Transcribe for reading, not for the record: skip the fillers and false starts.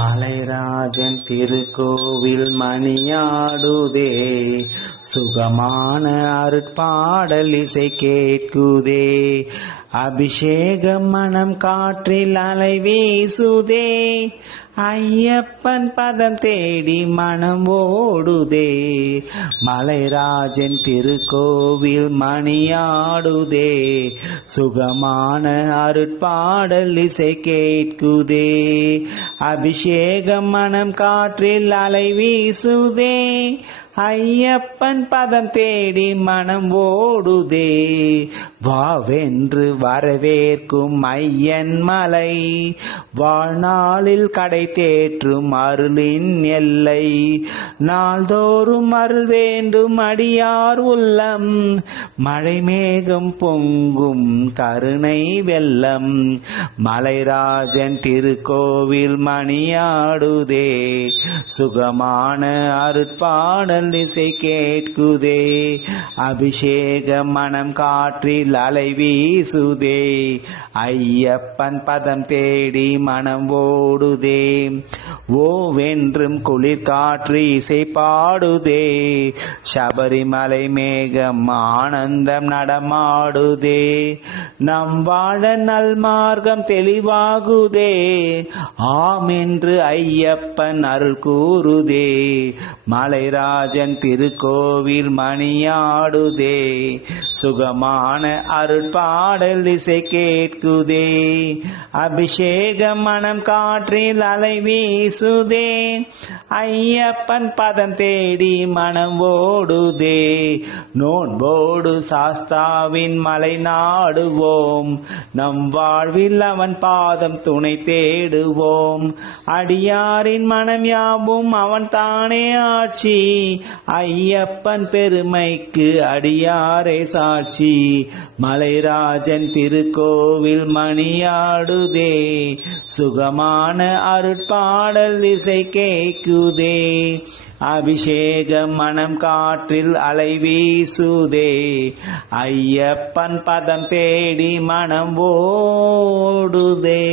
மலைராஜன் திருக்கோவில் மணியாடுதே, சுகமான அருட்பாடல் இசை கேட்குதே. அபிஷேகம் மனம் காற்றில் அலை வீசுதே, ஐயப்பன் பதம் தேடி மனம் ஓடுதே. மலைராஜன் திருக்கோவில் மணியாடுதே, சுகமான அருட்பாடல் இசை கேட்குதே. அபிஷேகம் மனம் காற்றில் அலை வீசுதே, ஐயப்பன் பதம் தேடி மனம் ஓடுதே. வாவென்று வரவேற்கும் ஐயன் மலை, வாழ்நாளில் கடை தேற்றும் அருளின் எல்லை. நாள்தோறும் அருள் வேண்டும் அடியார் உள்ளம், மழை மேகம் பொங்கும் கருணை வெள்ளம். மலைராஜன் திருக்கோவில் மணியாடுதே, சுகமான அருட்பாடல் இசை கேட்குதே. அபிஷேக மனம் காற்றில் அலை வீசுதே, ஐயப்பன் பதம் தேடி மனம் ஓடுதே. ஓவென்றும் குளிர் காற்று இசை பாடுதே, சபரிமலை மேகம் ஆனந்தம் நடமாடுதே. நம் வாழ நல் மார்க்கம் தெளிவாகுதே, ஆம் என்று ஐயப்பன் அருள் கூறுதே. மலைராஜன் திருக்கோவில் மணியாடுதே, சுகமான அருட்பாடல் இசை கேட்குதே. அபிஷேகம் மனம் காற்றில் அலை வீசுதே, ஐயப்பன் பதம் தேடி மனம் ஓடுதே. நோன்போடு சாஸ்தாவின் மலை நாடுவோம், நம் வாழ்வில் அவன் பாதம் துணை தேடுவோம். அடியாரின் மனம் யாவும் அவன் தானே ஆட்சி, ஐயப்பன் பெருமைக்கு அடியாரே சாட்சி. மலைராஜன் திருக்கோவில் மணியாடுதே, சுகமான அருட்பாடல் இசை கேட்குதே. அபிஷேகம் மனம் காற்றில் அலை வீசுதே, ஐயப்பன் பதம் தேடி மனம் ஓடுதே.